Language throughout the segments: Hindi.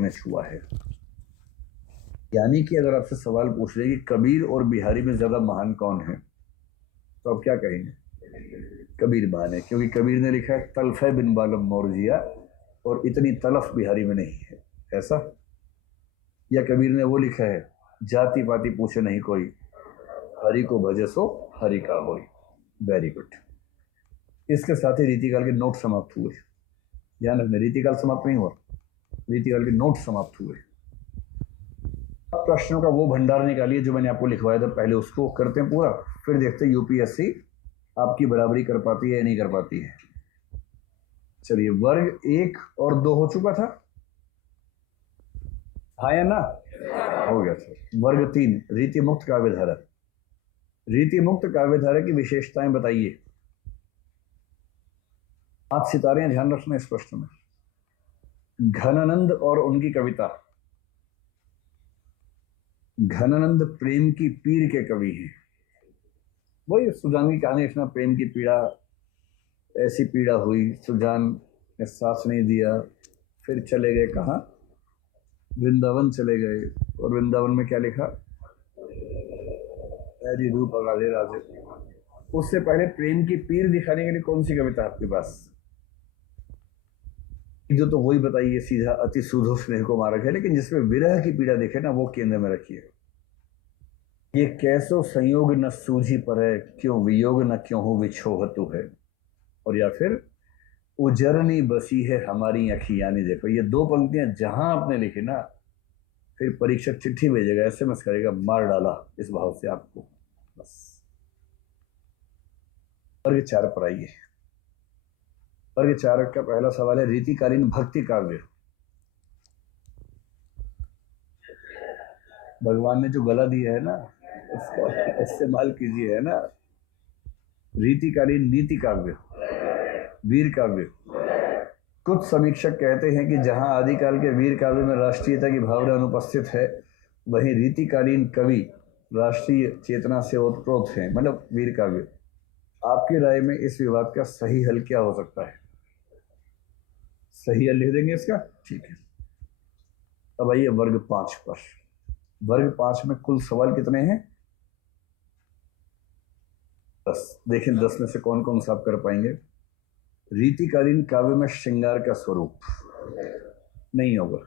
ने छुआ है। यानी कि अगर आपसे सवाल पूछ रहे कि कबीर और बिहारी में ज्यादा महान कौन है, तो आप क्या कहेंगे? कबीर महान है, क्योंकि कबीर ने लिखा है तल्फ है बिन बालम मोरजिया, और इतनी तलफ बिहारी में नहीं है, ऐसा। या कबीर ने वो लिखा है जाति पाति पूछे नहीं कोई, हरि को भजे सो हरि का होई। Very good. इसके साथ ही रीतिकाल के नोट समाप्त हुए। ध्यान रखना, रीतिकाल समाप्त नहीं हुआ, रीतिकाल के नोट समाप्त हुए। प्रश्नों का वो भंडार निकालिए जो मैंने आपको लिखवाया था, पहले उसको करते हैं पूरा, फिर देखते हैं यूपीएससी आपकी बराबरी कर पाती है या नहीं कर पाती है। चलिए, वर्ग 1 और 2 हो चुका था, हाँ या ना? हो गया सर। वर्ग 3 रीति मुक्त काव्यधारा। रीति मुक्त काव्यधारा की विशेषताएं बताइए। 5 सितारे हैं, ध्यान रखना इस प्रश्न में। घनानंद और उनकी कविता। घनानंद प्रेम की पीर के कवि हैं। वही सुजान की कहानी, इसमें प्रेम की पीड़ा, ऐसी पीड़ा हुई, सुजान ने साथ नहीं दिया, फिर चले गए कहाँ? वृंदावन चले गए। और वृंदावन में क्या लिखा? हरि रूप राधे राधे। उससे पहले प्रेम की पीर दिखाने के लिए कौन सी कविता आपके पास? जो तो वही बताइए सीधा, अति सुधो स्नेह को मारक है, लेकिन जिसमें विरह की पीड़ा देखे ना, वो केंद्र में रखिए। ये कैसो संयोग न सूझी पर है, क्यों वियोग न क्यों हो विछोह तू है। और या फिर उजरनी बसी है हमारी अखियां। देखो ये 2 पंक्तियां जहां आपने लिखी ना, फिर परीक्षक चिट्ठी भेजेगा, एसएमएस करेगा, मार डाला इस भाव से आपको। बस। वर्ग 4 पर आइए। वर्ग 4 का पहला सवाल है रीतिकालीन भक्ति काव्य। भगवान ने जो गला दिया है ना, उसका इस्तेमाल कीजिए, है ना। रीतिकालीन नीति काव्य, वीर काव्य। कुछ समीक्षक कहते हैं कि जहां आदिकाल के वीर काव्य में राष्ट्रीयता की भावना अनुपस्थित है, वहीं रीतिकालीन कवि राष्ट्रीय चेतना से ओतप्रोत हैं, मतलब वीर काव्य। आपकी राय में इस विवाद का सही हल क्या हो सकता है? सही हल लिख देंगे इसका, ठीक है। अब आइए वर्ग 5 पर। वर्ग 5 में कुल सवाल कितने हैं? 10। देखें 10 में से कौन कौन सा आप कर पाएंगे। रीतिकालीन काव्य में श्रृंगार का स्वरूप। नहीं होगा,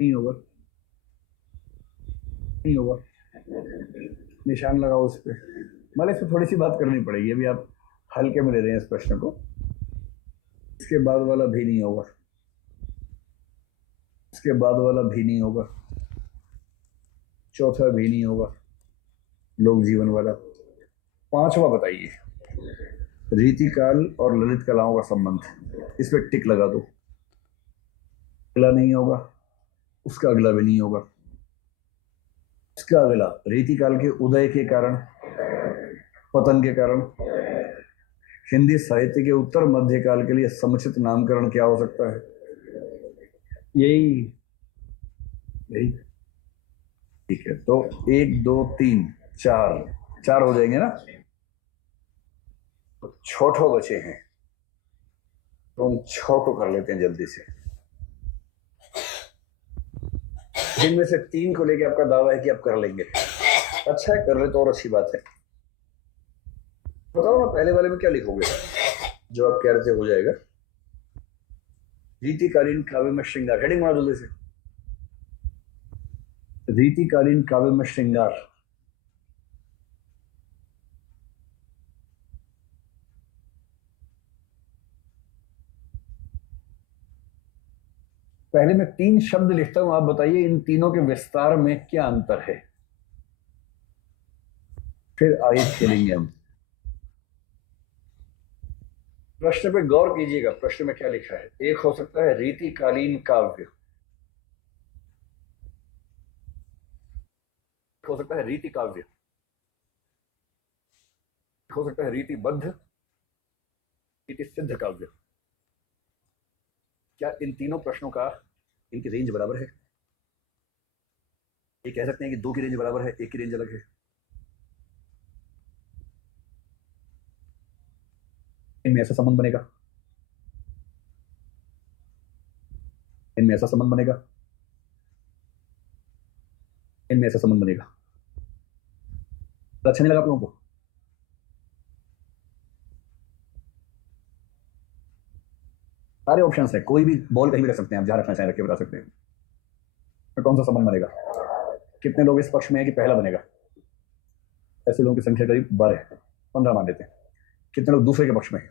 नहीं होगा, नहीं होगा। निशान लगाओ उस पर। मतलब इस पर थोड़ी सी बात करनी पड़ेगी, अभी आप हल्के में ले रहे हैं इस प्रश्न को। इसके बाद वाला भी नहीं होगा, इसके बाद वाला भी नहीं होगा, चौथा भी नहीं होगा, लोक जीवन वाला। 5वां बताइए, रीतिकाल और ललित कलाओं का संबंध। इस पर टिक लगा दो। अगला नहीं होगा, उसका अगला भी नहीं होगा, इसका अगला रीतिकाल के उदय के कारण, पतन के कारण। हिंदी साहित्य के उत्तर मध्यकाल के लिए समुचित नामकरण क्या हो सकता है? यही यही ठीक है। तो 1 2 3 4 हो जाएंगे ना। तो 6 बचे हैं, तो उन 6 को कर लेते हैं जल्दी से। जिनमें से 3 को लेके आपका दावा है कि आप कर लेंगे। अच्छा है, कर ले तो और अच्छी बात है। बताओ ना पहले वाले में क्या लिखोगे जो आप कह रहे थे हो जाएगा। रीतिकालीन काव्य में श्रृंगार, हेडिंग मार जल्दी से। रीतिकालीन काव्य में श्रृंगार। पहले मैं 3 शब्द लिखता हूं, आप बताइए इन तीनों के विस्तार में क्या अंतर है, फिर आगे खेलेंगे हम। प्रश्न पे गौर कीजिएगा, प्रश्न में क्या लिखा है। एक हो सकता है रीतिकालीन काव्य, हो सकता है रीति काव्य, हो सकता है रीतिबद्ध, रीति सिद्ध काव्य। क्या इन तीनों प्रश्नों का इनकी रेंज बराबर है? ये कह सकते हैं कि 2 की रेंज बराबर है, 1 की रेंज अलग है। इनमें ऐसा संबंध बनेगा। इनमें ऐसा संबंध बनेगा, इनमें ऐसा संबंध बनेगा। तो अच्छा नहीं लगा आप लोगों को? सारे ऑप्शंस है, कोई भी बॉल कहीं भी रख सकते हैं आप, जहां रखना चाहें रख के बता सकते हैं। तो कौन सा संबंध बनेगा? कितने लोग इस पक्ष में है कि पहला बनेगा? ऐसे लोगों की संख्या करीब 12 है, 15 मान लेते हैं। कितने लोग दूसरे के पक्ष में है?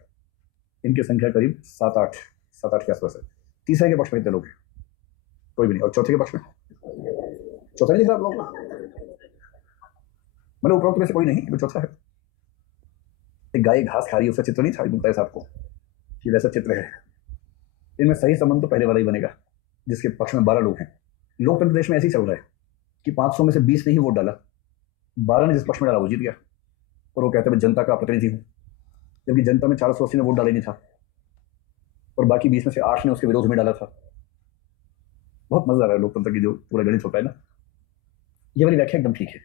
इनकी संख्या करीब 7-8 के आसपास है। तीसरे के पक्ष में कितने लोग हैं? कोई भी नहीं। और चौथे के पक्ष में? चौथा नहीं दिख रहा आप लोगों को? मतलब उपरोक्त में से कोई नहीं, वो चौथा है। एक गाय घास खा रही है, उसका चित्र नहीं था मुमताज साहब को कि वैसा चित्र है। इनमें सही संबंध तो पहले वाला ही बनेगा, जिसके पक्ष में 12 लोग हैं। लोकतंत्र देश में ऐसे ही चल रहा है कि 500 में से 20 ने ही वोट डाला, 12 ने जिस पक्ष में डाला वो जीत गया, और वो कहते हैं मैं जनता का प्रतिनिधि हूँ, जबकि जनता में 480 ने वोट डाले नहीं था, और बाकी 20 में से 8 ने उसके विरोध में डाला था। बहुत मजा आ रहा है लोकतंत्र की जो पूरा गणित होता है ना। ये वाली व्याख्या एकदम ठीक है।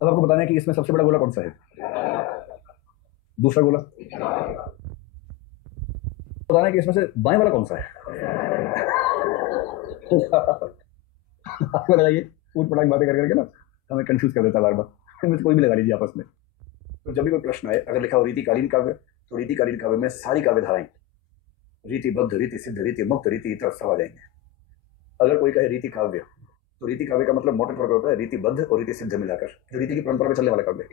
अब आपको बताना है कि इसमें सबसे बड़ा गोला कौन सा है? दूसरा गोला। बताना है कि इसमें से बाएं वाला कौन सा है? आपको लगाइए, ऊट पटांग बातें कर करके ना हमें कंफ्यूज कर देता बार बार। इनमें से कोई भी लगा लीजिए आपस में। तो जब भी कोई प्रश्न आए, अगर लिखा हो रीतिकालीन काव्य, तो रीतिकालीन काव्य में सारी काव्य धाराएं रीतिबद्ध, रीति सिद्ध, रीति मुक्त, रीति इतर सब आ जाएंगे। अगर कोई कहे रीति काव्य, तो रीति काव्य का मतलब मोटे तौर पर होता है रीतिबद्ध और रीति सिद्ध मिलाकर, जो रीति की परंपरा में चलने वाला काव्य।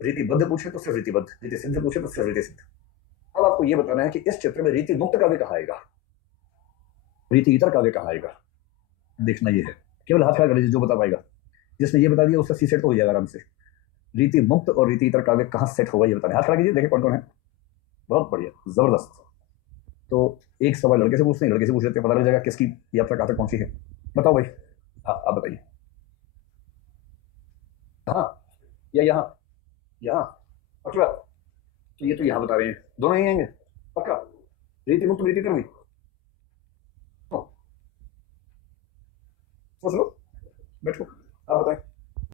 रीतिबद्ध पूछे तो सिर्फ रीतिबद्ध, रीति सिद्ध पूछे तो सिर्फ रीति सिद्ध। अब आपको यह बताना है कि इस चित्र में रीति मुक्त काव्य कहाँ आएगा, रीति इतर काव्य कहाँ आएगा, देखना यह है। केवल हाथ खड़ा कर लीजिए, जो बता पाएगा। जिसने ये बता दिया उसका सी सेट तो हो जाएगा आराम से। रीति मुक्त और रीति इतर काव्य कहाँ सेट होगा ये बताना। हाथ खड़ा कीजिए, देखे कौन कौन है। बहुत बढ़िया, जबरदस्त। तो एक सवाल लड़के से पूछते हैं, लड़के से पूछ लेते हैं, पता लग जाएगा किसकी यात्रा कहाँ तक पहुंची है। बताओ भाई। हाँ आप बताइए। हाँ या यहाँ? यहाँ पक्का? तो ये तो यहाँ बता रहे हैं, दोनों ही आएंगे पक्का। रीति मुक्त रीति इतर हुई, सोच लो, बैठो, आप बताएं।